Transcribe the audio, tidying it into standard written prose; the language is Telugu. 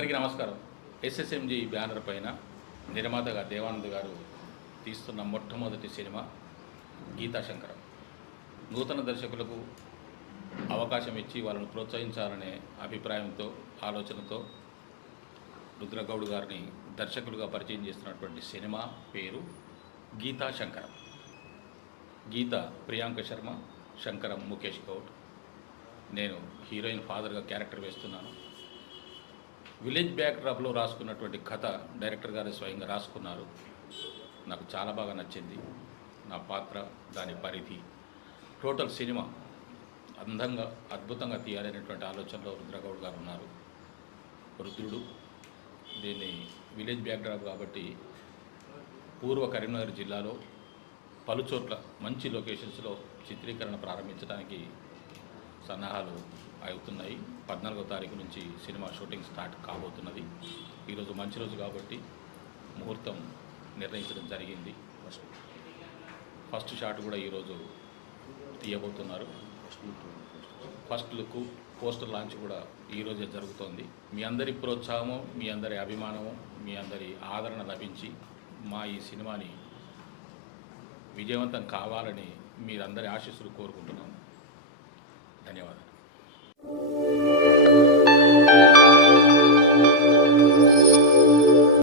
అందరికీ నమస్కారం. ఎస్ఎస్ఎంజి బ్యానర్ పైన నిర్మాతగా దేవానంద్ గారు తీస్తున్న మొట్టమొదటి సినిమా గీతా శంకరం. నూతన దర్శకులకు అవకాశం ఇచ్చి వాళ్ళను ప్రోత్సహించాలనే అభిప్రాయంతో, ఆలోచనతో రుద్రగౌడ్ గారిని దర్శకులుగా పరిచయం చేస్తున్నటువంటి సినిమా పేరు గీతా శంకరం. గీత ప్రియాంక శర్మ, శంకరం ముఖేష్ గౌడ్. నేను హీరోయిన్ ఫాదర్గా క్యారెక్టర్ వేస్తున్నాను. విలేజ్ బ్యాక్డ్రాప్లో రాసుకున్నటువంటి కథ డైరెక్టర్ గారు స్వయంగా రాసుకున్నారు. నాకు చాలా బాగా నచ్చింది. నా పాత్ర, దాని పరిధి, టోటల్ సినిమా అందంగా అద్భుతంగా తీయాలనేటువంటి ఆలోచనలో రుద్రగౌడ్ గారు ఉన్నారు. రుద్రుడు దీన్ని విలేజ్ బ్యాక్డ్రాప్ కాబట్టి పూర్వ కరీంనగర్ జిల్లాలో పలుచోట్ల మంచి లొకేషన్స్లో చిత్రీకరణ ప్రారంభించడానికి సన్నాహాలు అవుతున్నాయి. 14వ తారీఖు నుంచి సినిమా షూటింగ్ స్టార్ట్ కాబోతున్నది. ఈరోజు మంచి రోజు కాబట్టి ముహూర్తం నిర్ణయించడం జరిగింది. ఫస్ట్ షాట్ కూడా ఈరోజు తీయబోతున్నారు. ఫస్ట్ లుక్, పోస్టర్ లాంచ్ కూడా ఈరోజే జరుగుతోంది. మీ అందరి ప్రోత్సాహము, మీ అందరి అభిమానము, మీ అందరి ఆదరణ లభించి మా ఈ సినిమాని విజయవంతం కావాలని మీరందరి ఆశీస్సులు కోరుకుంటున్నాను. ధన్యవాదాలు.